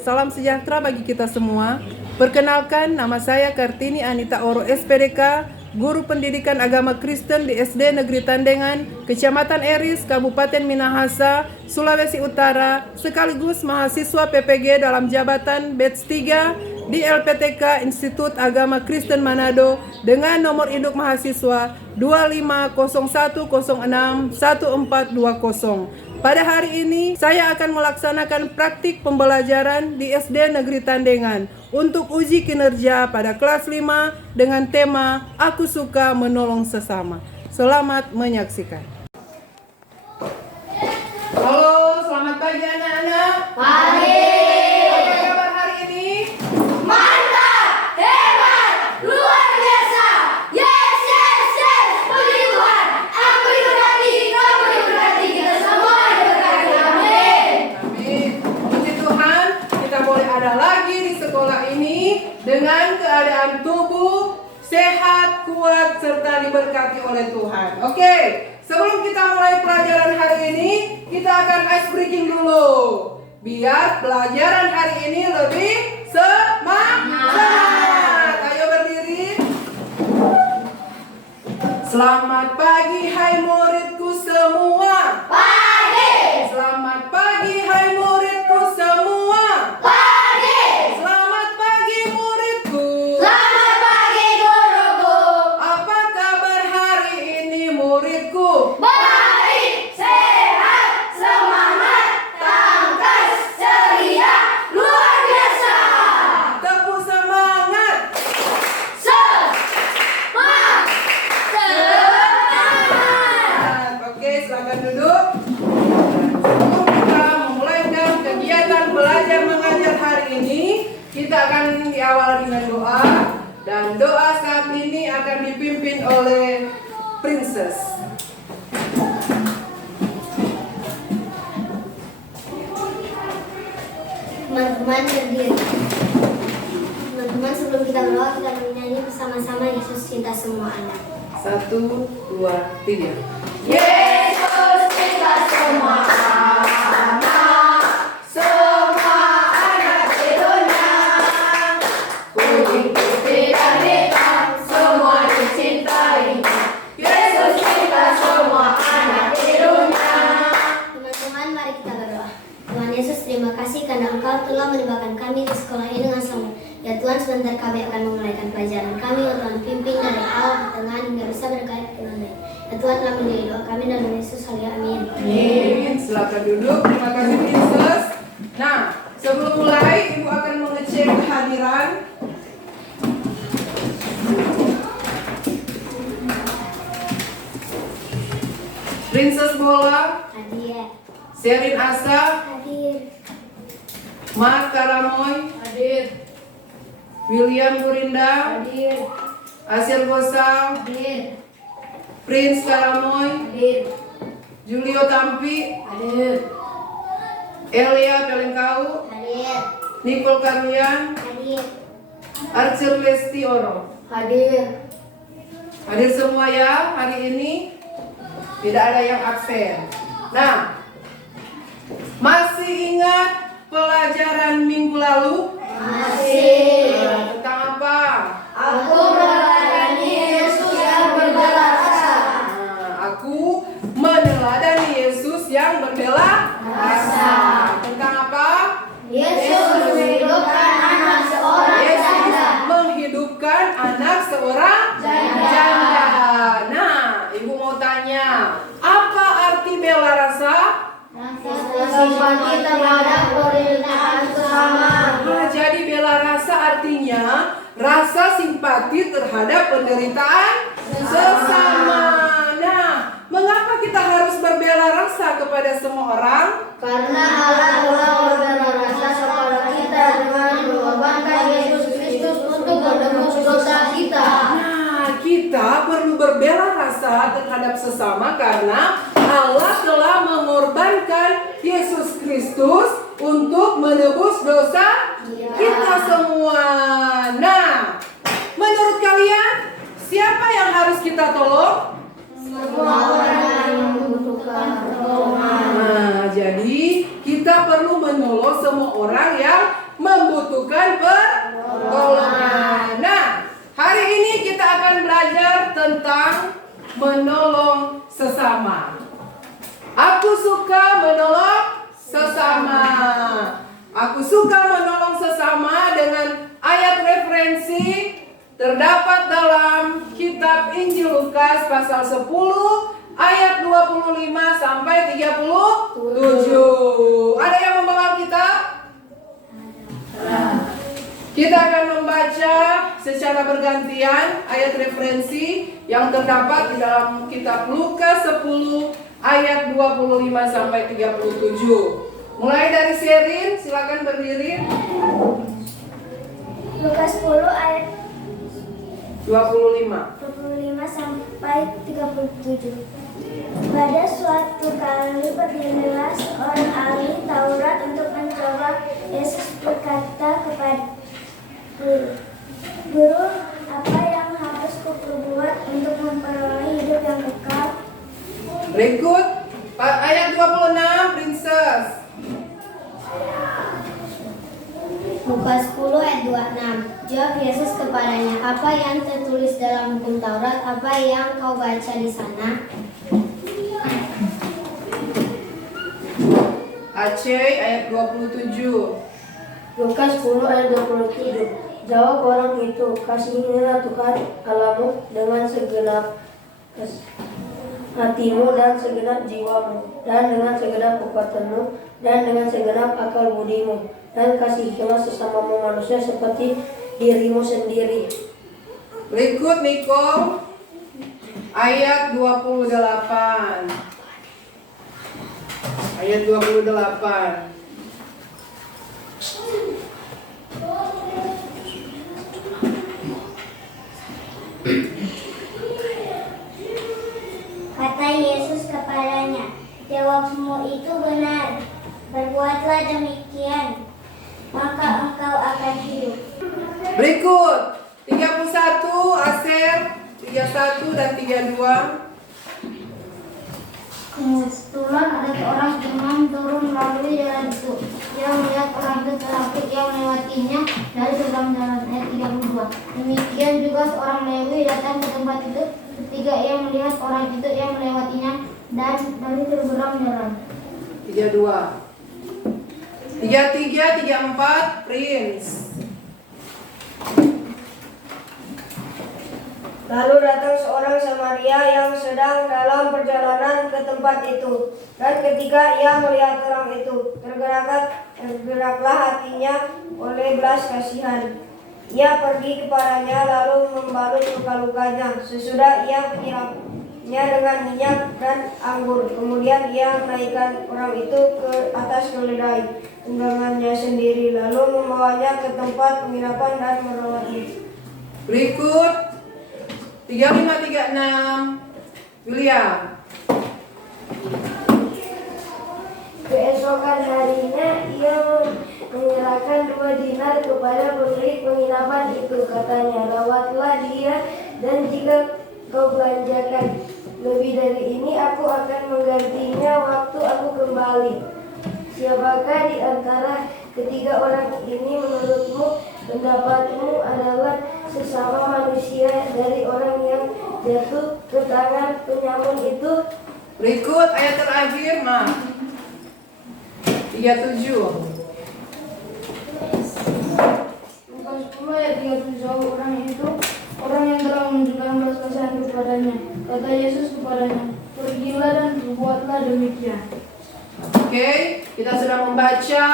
salam sejahtera bagi kita semua. Perkenalkan, nama saya Kartini Anita Oro SPDK, Guru Pendidikan Agama Kristen di SD Negeri Tandengan, Kecamatan Eris, Kabupaten Minahasa, Sulawesi Utara, sekaligus mahasiswa PPG dalam jabatan Batch 3 di LPTK Institut Agama Kristen Manado dengan nomor induk mahasiswa 2501061420. Pada hari ini, saya akan melaksanakan praktik pembelajaran di SD Negeri Tandengan untuk uji kinerja pada kelas 5 dengan tema Aku Suka Menolong Sesama. Selamat menyaksikan. Halo, selamat pagi anak-anak. Pagi. Apa kabar hari ini? Mantap, hebat, luar biasa. Yes, yes, yes. Puji Tuhan. Aku diberkati, kamu diberkati, kita semua diberkati. Amin. Amin. Puji Tuhan, kita boleh ada lagi di sekolah ini dengan keadaan tubuh sehat, kuat, serta diberkati oleh Tuhan. Oke, sebelum kita mulai pelajaran hari ini, kita akan ice breaking dulu. Biar pelajaran hari ini lebih semangat. Ayo berdiri. Selamat pagi, hai muridku semua. Pagi. Selamat pagi, hai muridku semua. Pagi. Selamat pagi, muridku. Selamat pagi, guruku. Apa kabar hari ini, muridku? Baik, sehat, semangat, tangkas, ceria, luar biasa. Tepuk semangat. Semangat. Oke, silakan duduk. Sebelum kita memulaikan kegiatan belajar mengajar hari ini, kita akan diawali dengan doa. Dan doa saat ini akan dipimpin oleh Princess. Teman-teman berdiri. Teman-teman, sebelum kita berdoa, kita bernyanyi bersama-sama Yesus cinta semua anak. 1, 2, 3. Yesus cinta semua anak, semua anak di dunia. Kuning, putih, dan hitam, semua dicintainya. Yesus cinta semua anak di dunia. Teman-teman, mari kita berdoa. Tuhan Yesus, terima kasih karena Engkau telah menimbakan kami di sekolah ini dengan selamat. Ya Tuhan, sebentar kami akan memulaikan pelajaran kami. Ya Tuhan, pimpin dari awal ke tengah hingga bisa berkait dengan baik. Ya Tuhan, telah menjadi doa kami dalam nama Yesus. Amin. Amin. Silakan duduk. Terima kasih, Princess. Nah, sebelum mulai, Ibu akan mengecek kehadiran. Princess Bola, Hadir. Sherin Asa, Hadir. Mark Karamoy, Hadir, William Gurinda, hadir, Asyel Gosal, hadir, Prince Karamoy, hadir, Julio Tampi, hadir, Elia Pelengkau, Hadir. Nicole Karlian, Hadir. Archer Lesti Oro. hadir. Hadir semua ya hari ini, tidak ada yang absen. Nah, masih ingat pelajaran minggu lalu? Masih. Tentang apa? Aku meneladani Yesus yang berbela rasa. Aku meneladani Yesus yang berbela rasa. Tentang apa? Yesus menghidupkan anak seorang Yesus janda. menghidupkan anak seorang janda. Nah, Ibu mau tanya, apa arti bela rasa? Simpati terhadap penderitaan sesama. Nah, jadi bela rasa artinya rasa simpati terhadap penderitaan sesama. Nah, mengapa kita harus berbela rasa kepada semua orang? Karena Allah telah berbela rasa kepada kita dengan mengorbankan Yesus Kristus untuk menebus dosa kita. Nah, kita perlu berbela rasa terhadap sesama karena Allah telah mengorbankan Yesus Kristus untuk menebus dosa kita semua. Nah, menurut kalian siapa yang harus kita tolong? Semua orang yang membutuhkan pertolongan. Nah, jadi kita perlu menolong semua orang yang membutuhkan pertolongan. Nah, hari ini kita akan belajar tentang menolong sesama. Aku suka menolong sesama. Aku suka menolong sesama dengan ayat referensi terdapat dalam kitab Injil Lukas pasal 10 ayat 25 sampai 37. Ada yang membawa kitab? Kita akan membaca secara bergantian ayat referensi yang terdapat di dalam kitab Lukas 10 ayat 25 sampai 37. Mulai dari Sherin, silakan berdiri. Lukas 10 ayat 25. 25 sampai 37. Pada suatu kali berdirilah seorang ahli Taurat untuk mencoba. Yesus berkata kepada Guru, apa yang harus kuperbuat untuk memperoleh hidup yang kekal? Berikut ayat 26, Princess. Lukas 10 ayat 26. Jawab Yesus kepadanya, apa yang tertulis dalam hukum Taurat, apa yang kau baca di sana? Aceh ayat 27. Lukas 10 ayat 27. Jawab orang itu, kasihilah Tuhan Allahmu dengan segenap hatimu dan segenap jiwamu, dan dengan segenap kekuatanmu, dan dengan segenap akal budimu, dan kasihilah sesamamu manusia seperti dirimu sendiri. Berikut Niko ayat 28. Ayat 28. Kata Yesus kepadanya, jawabmu itu benar, berbuatlah demikian, maka engkau akan hidup. Berikut 31 Aser 31 dan 32. Kebetulan ada seorang teman turun melalui jalan itu. Dia melihat orang itu terapit yang melewatinya dari seberang jalan. Ayat 32. Demikian juga seorang Lewi datang ke tempat itu. Ketika ia melihat orang itu yang melewatinya dan dari seberang jalan. 32. 33 34 Prince. Lalu datang seorang Samaria yang sedang dalam perjalanan ke tempat itu. Dan ketika ia melihat orang itu, tergeraklah hatinya oleh belas kasihan. Ia pergi kepadanya lalu membalut luka-lukanya. Sesudah ia menyiramnya dengan minyak dan anggur. Kemudian ia menaikkan orang itu ke atas keledai tunggangannya sendiri, lalu membawanya ke tempat penginapan dan merawatnya. Berikut 3536 William. Keesokan harinya ia menyerahkan 2 dinar kepada pemilik penginapan itu. Katanya, rawatlah dia, dan jika kau belanjakan lebih dari ini, aku akan menggantinya waktu aku kembali. Siapakah di antara ketiga orang ini menurutmu pendapatmu adalah sesama manusia dari orang yang jatuh ke tangan penyamun itu? Berikut ayat terakhir, Ma. 37. Lukas 10 ayat 37. Orang itu orang yang telah menunjukkan belas kasihan kepadanya. Kata Yesus kepadanya, pergilah dan berbuatlah demikian. Oke, kita sudah membaca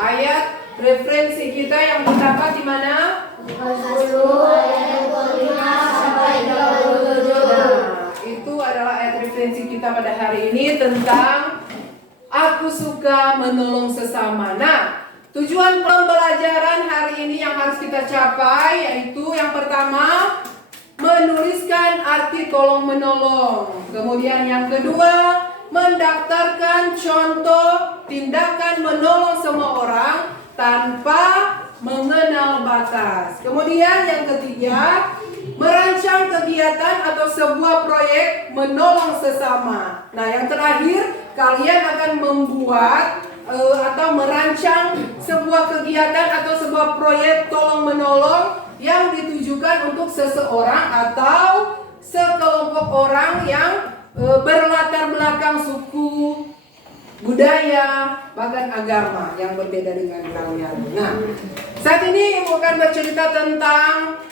ayat referensi kita yang terdapat di mana? Lukas 10 ayat 25 sampai 37. Nah, itu adalah ayat referensi kita pada hari ini tentang aku suka menolong sesama. Nah, tujuan pembelajaran hari ini yang harus kita capai yaitu yang pertama, menuliskan arti tolong menolong. Kemudian yang kedua, mendaftarkan contoh tindakan menolong semua orang tanpa mengenal batas. Kemudian yang ketiga, merancang kegiatan atau sebuah proyek menolong sesama. Nah, yang terakhir, kalian akan membuat atau merancang sebuah kegiatan atau sebuah proyek tolong-menolong yang ditujukan untuk seseorang atau sekelompok orang yang berlatar belakang suku, budaya, bahkan agama yang berbeda dengan kalian. Nah, saat ini Ibu akan bercerita tentang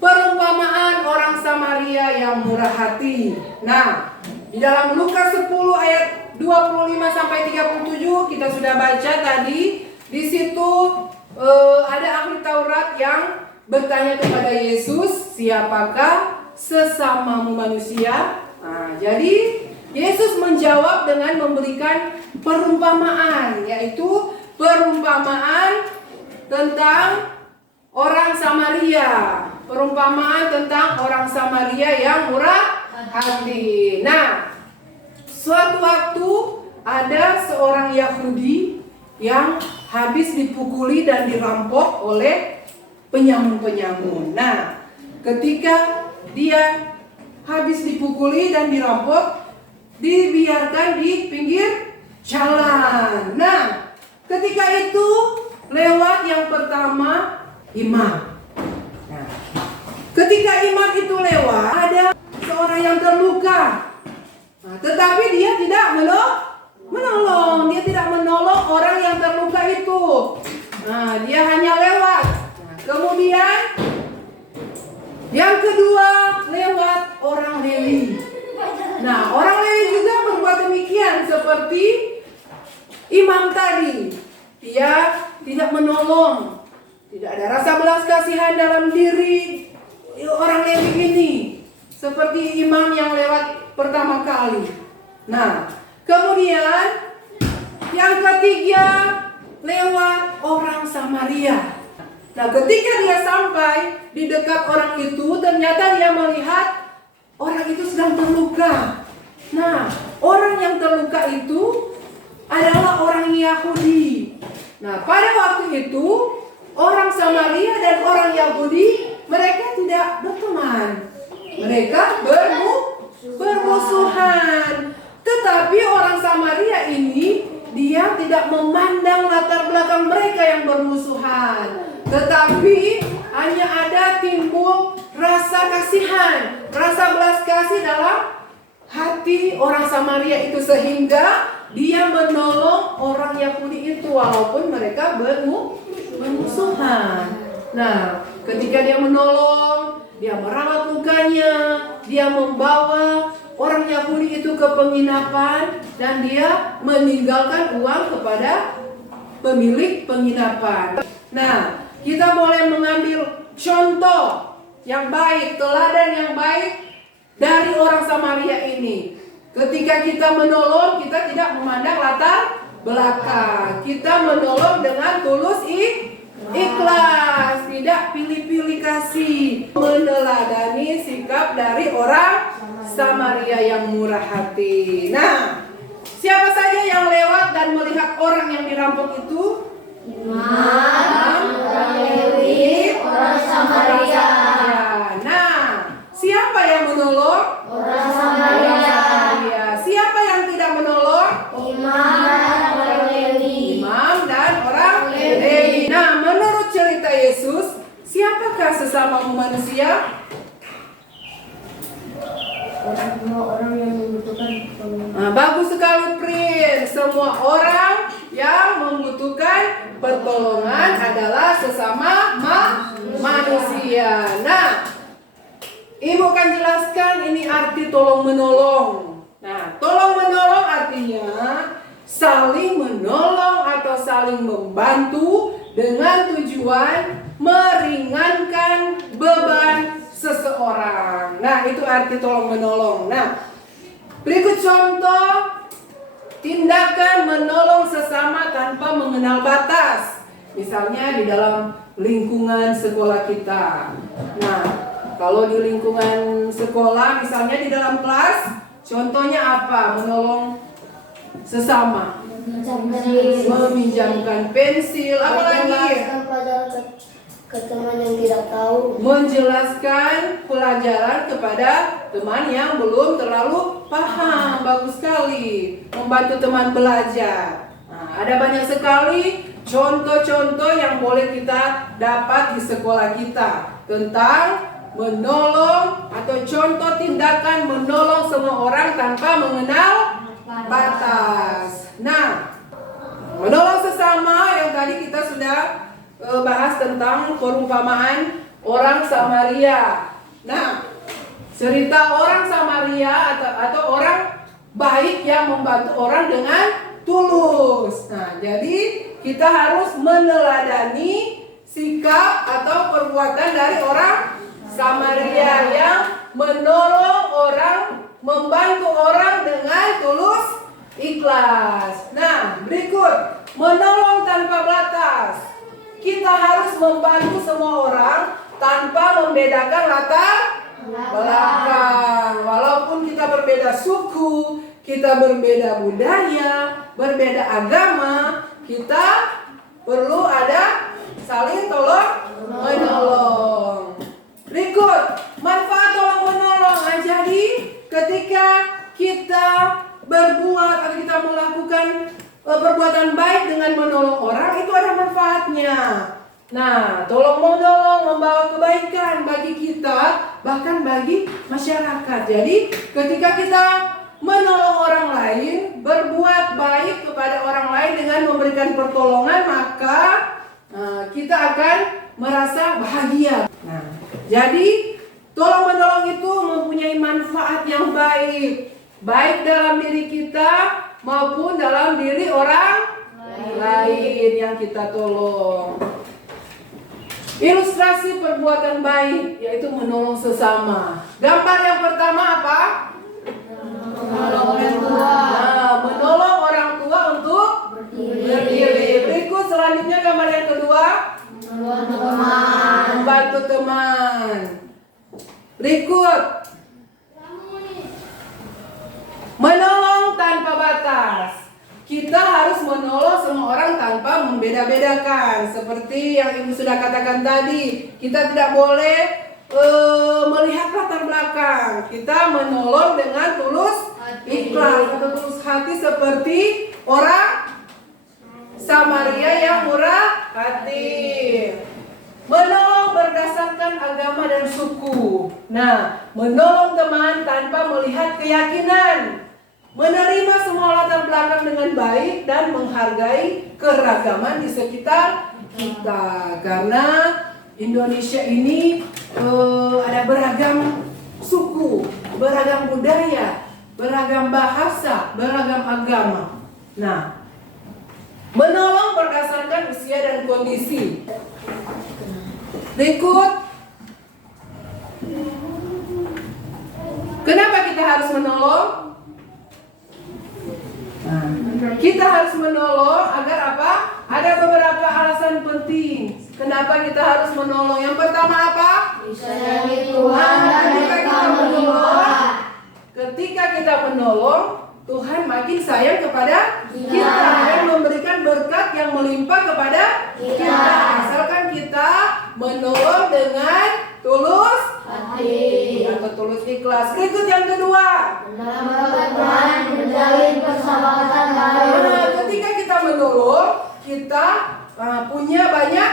perumpamaan orang Samaria yang murah hati. Nah, di dalam Lukas 10 ayat 25 sampai 37 kita sudah baca tadi. Di situ ada ahli Taurat yang bertanya kepada Yesus, "Siapakah sesamamu manusia?" Nah, jadi Yesus menjawab dengan memberikan perumpamaan, yaitu perumpamaan tentang orang Samaria. Perumpamaan tentang orang Samaria yang murah hati. Nah, suatu waktu ada seorang Yahudi yang habis dipukuli dan dirampok oleh penyamun-penyamun. Nah, ketika dia habis dipukuli dan dirampok, dibiarkan di pinggir jalan. Nah, ketika itu lewat yang pertama imam. Nah, ketika imam itu lewat, ada seorang yang terluka. Nah, tetapi dia tidak menolong. Dia tidak menolong orang yang terluka itu. Nah, dia hanya lewat. Nah, kemudian yang kedua lewat orang Lewi. Nah, orang Lewi juga berbuat demikian seperti imam tadi. Dia tidak menolong. Tidak ada rasa belas kasihan dalam diri orang Lewi ini. Seperti imam yang lewat pertama kali. Nah, kemudian yang ketiga lewat orang Samaria. Nah, ketika dia sampai di dekat orang itu, ternyata dia melihat orang itu sedang terluka. Nah, orang yang terluka itu adalah orang Yahudi. Nah, pada waktu itu orang Samaria dan orang Yahudi mereka tidak berteman. Mereka bermusuhan. Tetapi orang Samaria ini dia tidak memandang latar belakang mereka yang bermusuhan. Tetapi hanya ada timbul rasa kasihan, rasa belas kasih dalam hati orang Samaria itu, sehingga dia menolong orang Yahudi itu walaupun mereka bermusuhan. Nah, ketika dia menolong, dia merawat lukanya, dia membawa orang Yahudi itu ke penginapan dan dia meninggalkan uang kepada pemilik penginapan. Nah, kita boleh mengambil contoh yang baik, teladan yang baik dari orang Samaria ini. Ketika kita menolong, kita tidak memandang latar belakang. Kita menolong dengan tulus ikhlas, tidak pilih-pilih kasih. Meneladani sikap dari orang Samaria yang murah hati. Nah, siapa saja yang lewat dan melihat orang yang dirampok itu? Imam, orang Lewi, orang Samaria. Nah, siapa yang menolong? Orang Samaria. Siapa yang tidak menolong? Imam dan orang Lewi. Imam dan orang Lewi. Nah, menurut cerita Yesus, siapakah sesama manusia? Orang yang membutuhkan pertolongan. Nah, bagus sekali, Prince. Semua orang yang membutuhkan pertolongan adalah sesama manusia. Nah, Ibu akan jelaskan ini arti tolong menolong. Nah, tolong menolong artinya saling menolong atau saling membantu dengan tujuan meringankan beban seseorang. Nah, itu arti tolong menolong. Nah, berikut contoh tindakan menolong sesama tanpa mengenal batas. Misalnya di dalam lingkungan sekolah kita. Nah, kalau di lingkungan sekolah, misalnya di dalam kelas, contohnya apa? Menolong sesama. Meminjamkan pensil, apa lagi? Ke teman yang tidak tahu. Menjelaskan pelajaran kepada teman yang belum terlalu paham. Bagus sekali. Membantu teman belajar. Nah, ada banyak sekali contoh-contoh yang boleh kita dapat di sekolah kita tentang menolong atau contoh tindakan menolong semua orang tanpa mengenal batas. Nah, menolong sesama yang tadi kita sudah bahas tentang perumpamaan orang Samaria. Nah, cerita orang Samaria atau orang baik yang membantu orang dengan tulus. Nah, jadi kita harus meneladani sikap atau perbuatan dari orang Samaria yang menolong orang, membantu orang dengan tulus ikhlas. Nah, berikut menolong tanpa batas. Kita harus membantu semua orang tanpa membedakan latar belakang. Walaupun kita berbeda suku, kita berbeda budaya, berbeda agama, kita perlu ada saling tolong menolong. Berikut manfaat tolong menolong. Nah, jadi ketika kita berbuat atau kita melakukan perbuatan baik dengan menolong orang, itu ada manfaatnya. Nah, tolong menolong membawa kebaikan bagi kita, bahkan bagi masyarakat. Jadi ketika kita menolong orang lain, berbuat baik kepada orang lain dengan memberikan pertolongan, maka kita akan merasa bahagia. Nah, jadi tolong menolong itu mempunyai manfaat yang baik, baik dalam diri kita maupun dalam diri orang lain yang kita tolong. Ilustrasi perbuatan baik yaitu menolong sesama. Gambar yang pertama apa? Menolong orang tua. Nah, menolong orang tua untuk berdiri. Berikut selanjutnya gambar yang kedua. Membantu teman. Berikut menolong tanpa batas. Kita harus menolong semua orang tanpa membeda-bedakan. Seperti yang Ibu sudah katakan tadi, kita tidak boleh melihat latar belakang. Kita menolong dengan tulus ikhlas atau tulus hati seperti orang Samaria yang murah hati. Menolong berdasarkan agama dan suku. Nah, menolong teman tanpa melihat keyakinan. Menerima semua latar belakang dengan baik dan menghargai keragaman di sekitar kita. Karena Indonesia ini ada beragam suku, beragam budaya, beragam bahasa, beragam agama. Nah, menolong berdasarkan usia dan kondisi. Berikut, kenapa kita harus menolong? Nah, kita harus menolong agar apa? Ada beberapa alasan penting. Kenapa kita harus menolong? Yang pertama apa? Disayangi Tuhan dan Ketika kita menolong, Tuhan makin sayang kepada kita dan memberikan berkat yang melimpah kepada kita. Asalkan kita menolong dengan tulus hati atau tulus ikhlas. Berikut yang kedua. dalam Tuhan menjalin persahabatan baru. Ketika kita menolong, kita punya banyak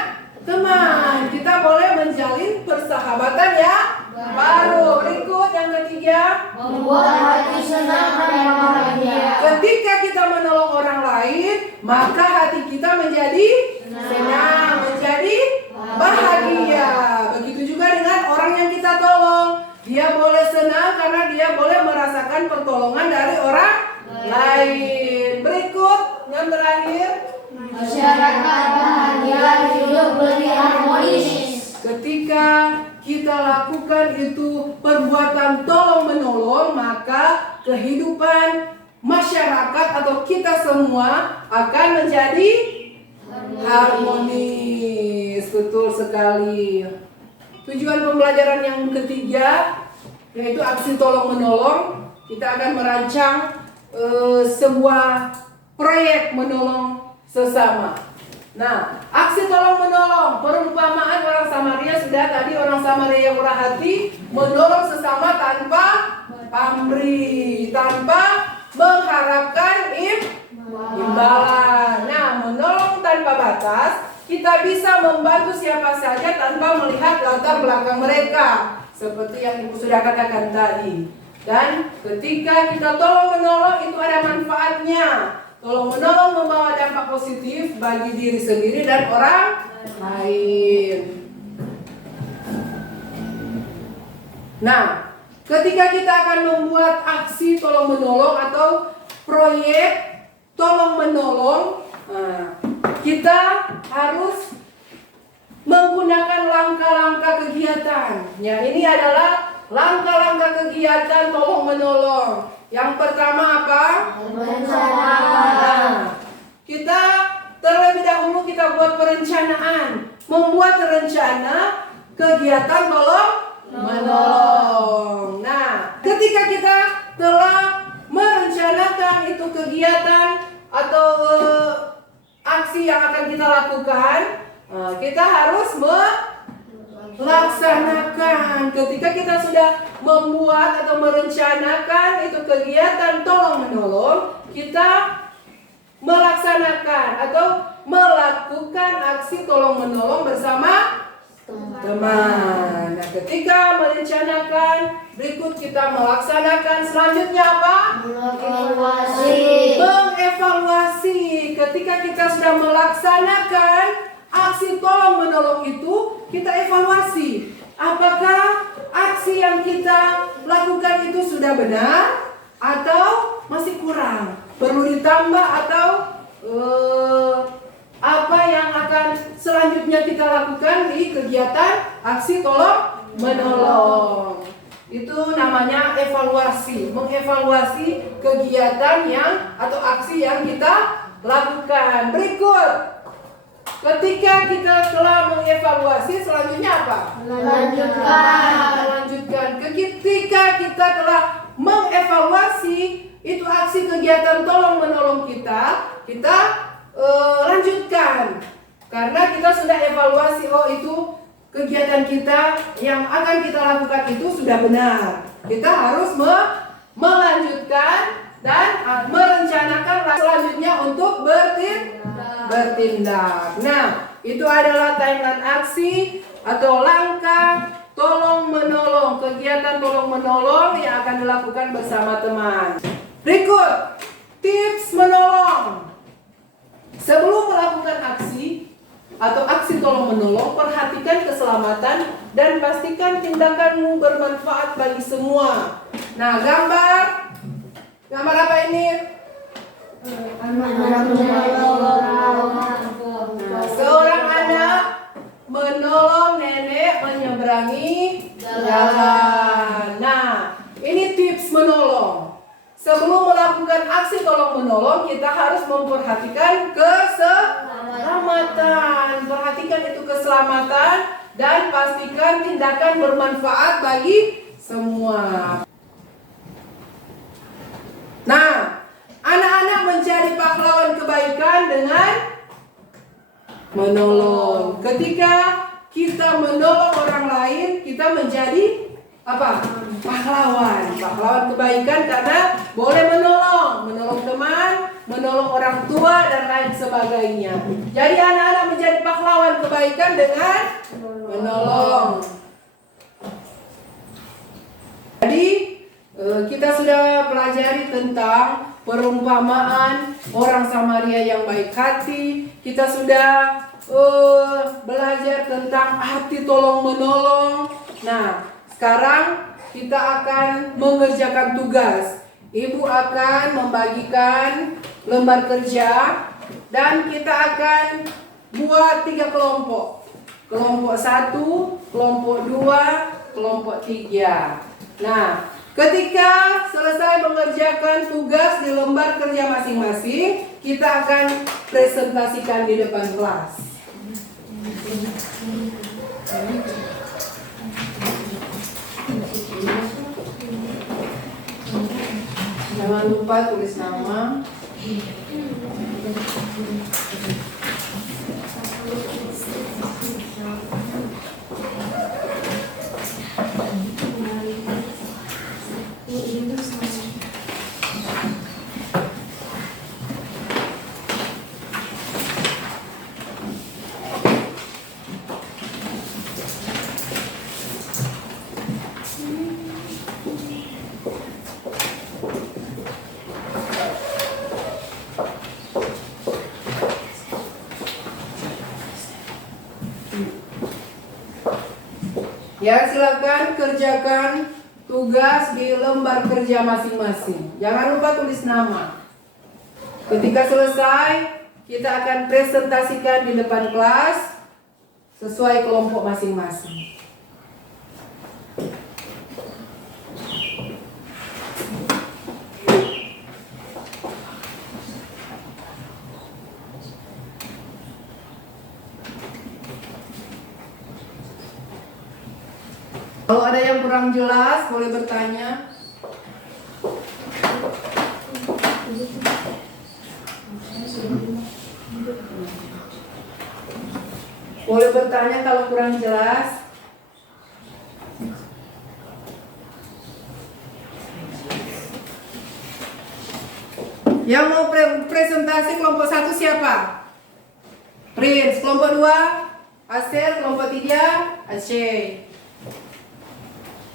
teman. Kita boleh menjalin persahabatan ya baru. Berikut yang ketiga. Membuat hati senang dan bahagia. Ketika kita menolong orang lain, maka hati kita menjadi senang, menjadi bahagia. Begitu juga dengan orang yang kita tolong. Dia boleh senang karena dia boleh merasakan pertolongan dari orang lain. Berikut yang terakhir. Masyarakat bahagia, hidup lebih harmonis. Ketika kita lakukan itu perbuatan tolong menolong, maka kehidupan masyarakat atau kita semua akan menjadi harmonis. Betul sekali. Tujuan pembelajaran yang ketiga yaitu aksi tolong menolong. Kita akan merancang sebuah proyek menolong sesama. Nah, aksi tolong menolong, perumpamaan orang Samaria sudah tadi. Orang Samaria yang murah hati menolong sesama tanpa pamrih, tanpa mengharapkan imbalan. Nah, atas, kita bisa membantu siapa saja tanpa melihat latar belakang mereka. Seperti yang Ibu sudah katakan tadi. Dan ketika kita tolong-menolong itu ada manfaatnya. Tolong-menolong membawa dampak positif bagi diri sendiri dan orang lain. Nah, ketika kita akan membuat aksi tolong-menolong atau proyek tolong-menolong, kita harus menggunakan langkah-langkah kegiatan. Ya, ini adalah langkah-langkah kegiatan tolong-menolong. Yang pertama apa? Nah, kita terlebih dahulu kita buat perencanaan. Membuat rencana kegiatan tolong-menolong. Nah, ketika kita telah merencanakan itu kegiatan atau aksi yang akan kita lakukan, kita harus melaksanakan. Ketika kita sudah membuat atau merencanakan itu kegiatan tolong-menolong, kita melaksanakan atau melakukan aksi tolong-menolong bersama teman. Nah, ketika merencanakan, berikut kita melaksanakan. Selanjutnya apa? Mengevaluasi. Ketika kita sudah melaksanakan aksi tolong-menolong itu, kita evaluasi. Apakah aksi yang kita lakukan itu sudah benar atau masih kurang? Perlu ditambah atau apa yang akan selanjutnya kita lakukan di kegiatan aksi tolong-menolong. Itu namanya evaluasi. Mengevaluasi kegiatan yang atau aksi yang kita lakukan. Berikut, ketika kita telah mengevaluasi, selanjutnya apa? Melanjutkan. Ketika kita telah mengevaluasi itu aksi kegiatan tolong-menolong kita lanjutkan. Karena kita sudah evaluasi, oh itu kegiatan kita yang akan kita lakukan itu sudah benar. Kita harus melanjutkan dan merencanakan selanjutnya untuk bertindak. Nah, itu adalah timeline aksi atau langkah tolong-menolong, kegiatan tolong-menolong yang akan dilakukan bersama teman. Berikut tips menolong. Sebelum melakukan aksi atau aksi tolong-menolong, perhatikan keselamatan dan pastikan tindakanmu bermanfaat bagi semua. Nah, gambar apa ini? Seorang anak menolong nenek menyeberangi jalan. Nah, ini tips menolong. Sebelum melakukan aksi tolong-menolong, kita harus memperhatikan keselamatan. Perhatikan itu keselamatan dan pastikan tindakan bermanfaat bagi semua. Nah, anak-anak menjadi pahlawan kebaikan dengan menolong. Ketika kita menolong orang lain, kita menjadi apa? Pahlawan kebaikan karena boleh menolong teman, menolong orang tua dan lain sebagainya. Jadi anak-anak menjadi pahlawan kebaikan dengan menolong. Jadi kita sudah pelajari tentang perumpamaan orang Samaria yang baik hati. Kita sudah belajar tentang arti tolong-menolong. Nah, sekarang kita akan mengerjakan tugas. Ibu akan membagikan lembar kerja dan kita akan buat 3 kelompok. Kelompok 1, kelompok 2, kelompok 3. Nah, ketika selesai mengerjakan tugas di lembar kerja masing-masing, kita akan presentasikan di depan kelas. Jangan lupa tulis nama. Ya, silakan kerjakan tugas di lembar kerja masing-masing. Jangan lupa tulis nama. Ketika selesai, kita akan presentasikan di depan kelas sesuai kelompok masing-masing. Kalau ada yang kurang jelas, boleh bertanya. Boleh bertanya kalau kurang jelas. Yang mau presentasi kelompok 1 siapa? Prince. Kelompok 2? Asel. Kelompok 3? Aceh.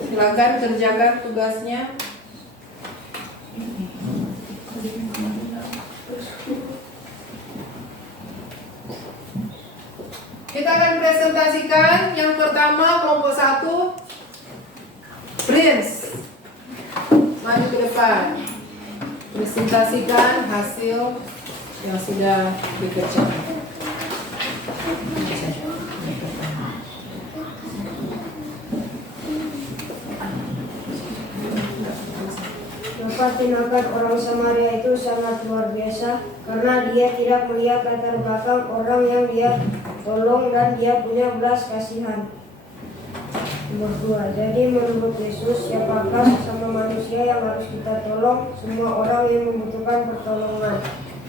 Silakan kerjakan tugasnya. Kita akan presentasikan yang pertama kelompok 1. Prince, maju ke depan. Presentasikan hasil yang sudah dikerjakan. Maka tindakan orang Samaria itu sangat luar biasa karena dia tidak melihat latar belakang orang yang dia tolong dan dia punya belas kasihan. Nomor 2. Jadi menurut Yesus, siapakah sesama manusia yang harus kita tolong? Semua orang yang membutuhkan pertolongan.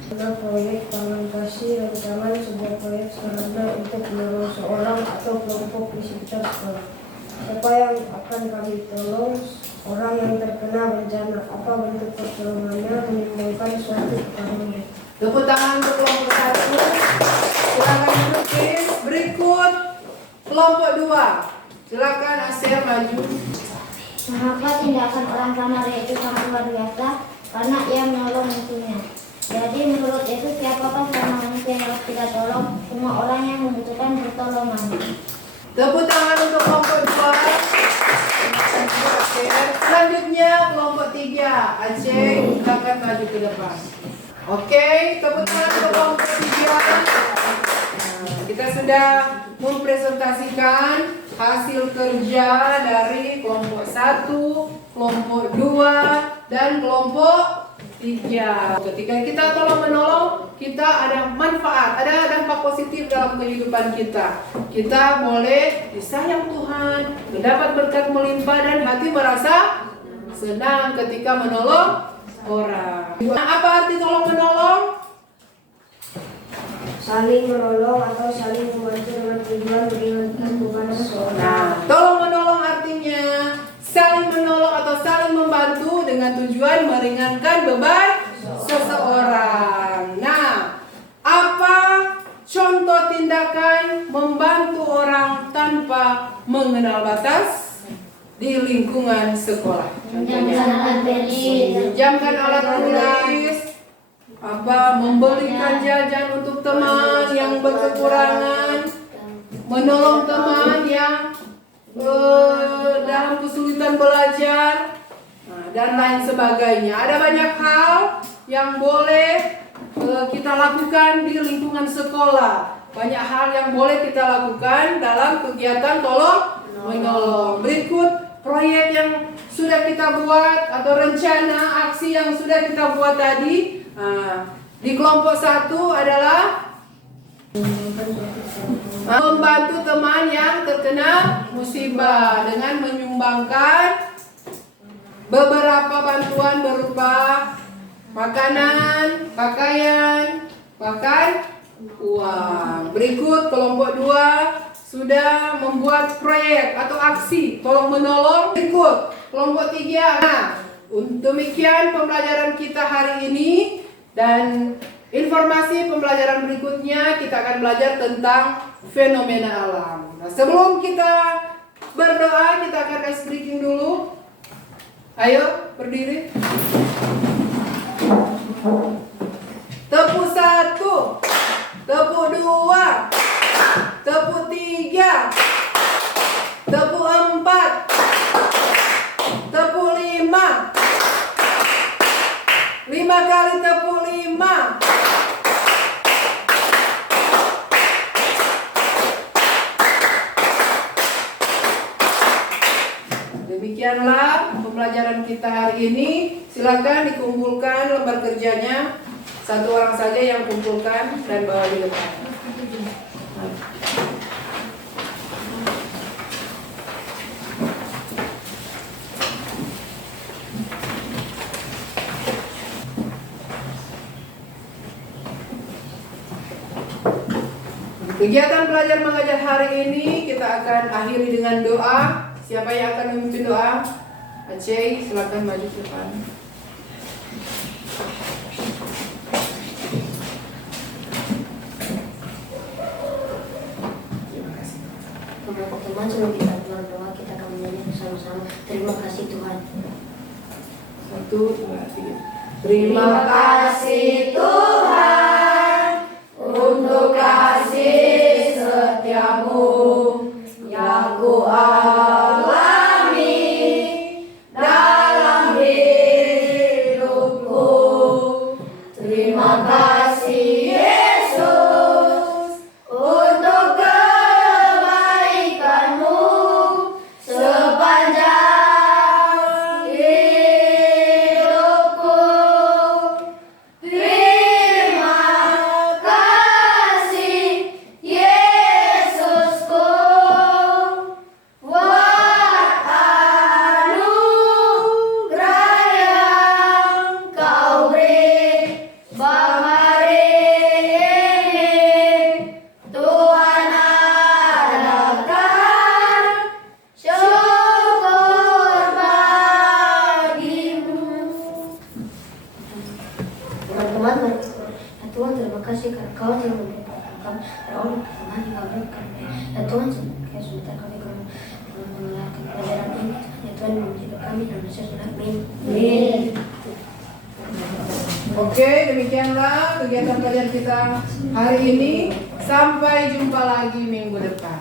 Karena proyek tangan kasih rancangan sebuah proyek sarana untuk menolong seorang atau kelompok di sekitar sekolah. Siapa yang akan kami tolong? Orang yang terkena bencana. Apa bentuk pertolongannya? Menimbulkan suatu kepada Tepuk tangan untuk kelompok 1. Silakan duduk, please. Berikut kelompok 2. Silakan Asel maju. Mengapa tindakan orang Samaria itu sangat luar biasa? Karena ia menolong musuhnya. Jadi menurut Yesus, siapakah sesama manusia yang harus kita tolong? Semua orang yang membutuhkan pertolongan. Tepuk tangan untuk kelompok 2. Selanjutnya kelompok 3. Aceh, silakan maju ke depan. Oke, tepuk tangan untuk kelompok 3. Kita sudah mempresentasikan hasil kerja dari kelompok 1, kelompok 2, dan kelompok 3. Ketika kita tolong menolong, kita ada manfaat, ada dampak positif dalam kehidupan kita. Kita boleh disayang Tuhan, mendapat berkat melimpah dan hati merasa senang ketika menolong orang. Nah, apa arti tolong menolong? saling menolong atau saling membantu dengan tujuan meringankan beban seseorang. Nah, tolong menolong artinya saling menolong atau saling membantu dengan tujuan meringankan beban seseorang. Nah, apa contoh tindakan membantu orang tanpa mengenal batas di lingkungan sekolah? Contohnya, pinjamkan alat tulis, membelikan jajan untuk teman yang berkekurangan, menolong teman yang dalam kesulitan belajar, dan lain sebagainya. Ada banyak hal yang boleh kita lakukan di lingkungan sekolah. Banyak hal yang boleh kita lakukan dalam kegiatan tolong menolong. Berikut proyek yang sudah kita buat atau rencana aksi yang sudah kita buat tadi. Di kelompok 1 adalah membantu teman yang terkena musibah dengan menyumbangkan beberapa bantuan berupa makanan, pakaian, bahkan uang. Berikut kelompok 2 sudah membuat proyek atau aksi tolong menolong. Berikut kelompok 3. Nah, demikian pembelajaran kita hari ini. Dan informasi pembelajaran berikutnya kita akan belajar tentang fenomena alam. Nah, sebelum kita berdoa, kita akan ice breaking dulu. Ayo berdiri. Tepuk 1, tepuk 2, tepuk 3, tepuk 4, 5. Demikianlah pembelajaran kita hari ini. Silakan dikumpulkan lembar kerjanya. Satu orang saja yang kumpulkan dan bawa di depan. Kegiatan belajar mengajar hari ini kita akan akhiri dengan doa. Siapa yang akan memimpin doa? Aceh, silakan maju ke depan. Terima kasih. Beberapa teman sebelum kita berdoa kita akan menyanyi bersama-sama. Terima kasih Tuhan. 1, 2, 3. Terima kasih Tuhan untuk kasih setiamu yang ku alami dalam hidupku. Terima kasih Yesus untuk kebaikanmu sepanjang hidupku. Terima kasih Yesusku buat anugerah yang kau beri hari ini. Tuhan adakan syukur bagimu. Teman-teman, ya Tuhan terima kasih karena Kau telah memberikan kami Allah Tuhan yang Kau berikan. Ya Tuhan, sebentar kami akan mendengarkan pelajaran ini. Ya Tuhan, menghidupkan kami dalam Yesus Amin. Oke, demikianlah kegiatan belajar kita hari ini. Sampai jumpa lagi minggu depan.